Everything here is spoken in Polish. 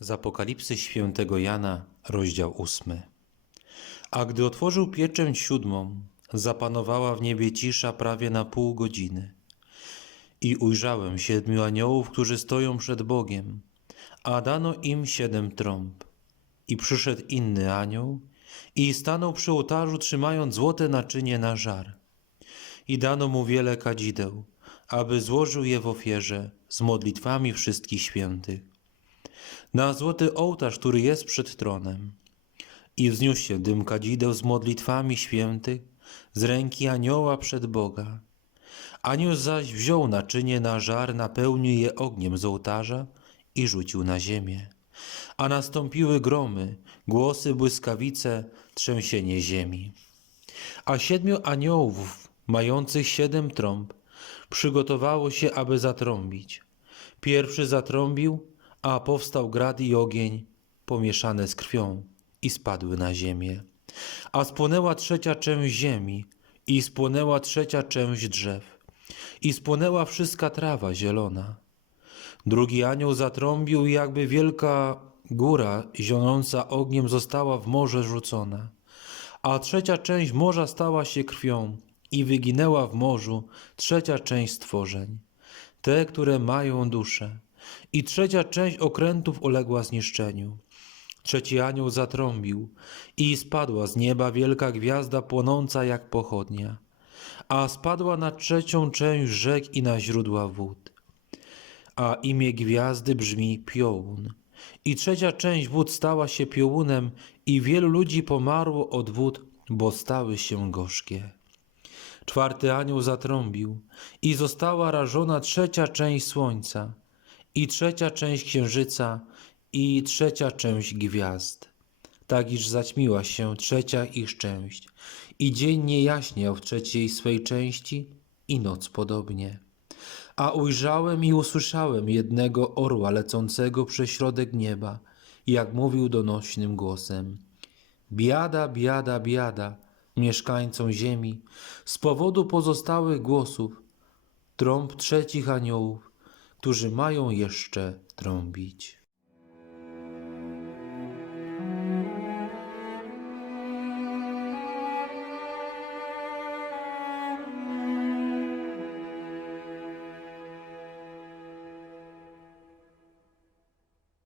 Z Apokalipsy świętego Jana, rozdział ósmy. A gdy otworzył pieczęć siódmą, zapanowała w niebie cisza prawie na pół godziny. I ujrzałem siedmiu aniołów, którzy stoją przed Bogiem, a dano im siedem trąb. I przyszedł inny anioł i stanął przy ołtarzu, trzymając złote naczynie na żar. I dano mu wiele kadzideł, aby złożył je w ofierze z modlitwami wszystkich świętych na złoty ołtarz, który jest przed tronem. I wzniósł się dym kadzideł z modlitwami świętych z ręki anioła przed Boga. Anioł zaś wziął naczynie na żar, napełnił je ogniem z ołtarza i rzucił na ziemię. A nastąpiły gromy, głosy, błyskawice, trzęsienie ziemi. A siedmiu aniołów, mających siedem trąb, przygotowało się, aby zatrąbić. Pierwszy zatrąbił, a powstał grad i ogień pomieszane z krwią i spadły na ziemię. A spłonęła trzecia część ziemi i spłonęła trzecia część drzew i spłonęła wszystka trawa zielona. Drugi anioł zatrąbił i jakby wielka góra zionąca ogniem została w morze rzucona. A trzecia część morza stała się krwią i wyginęła w morzu trzecia część stworzeń, te, które mają duszę. I trzecia część okrętów uległa zniszczeniu. Trzeci anioł zatrąbił i spadła z nieba wielka gwiazda płonąca jak pochodnia, a spadła na trzecią część rzek i na źródła wód. A imię gwiazdy brzmi Piołun. I trzecia część wód stała się piołunem i wielu ludzi pomarło od wód, bo stały się gorzkie. Czwarty anioł zatrąbił i została rażona trzecia część słońca i trzecia część księżyca i trzecia część gwiazd. Tak iż zaćmiła się trzecia ich część i dzień nie jaśniał w trzeciej swej części i noc podobnie. A ujrzałem i usłyszałem jednego orła lecącego przez środek nieba, jak mówił donośnym głosem. Biada, biada, biada mieszkańcom ziemi z powodu pozostałych głosów, trąb trzecich aniołów, którzy mają jeszcze trąbić.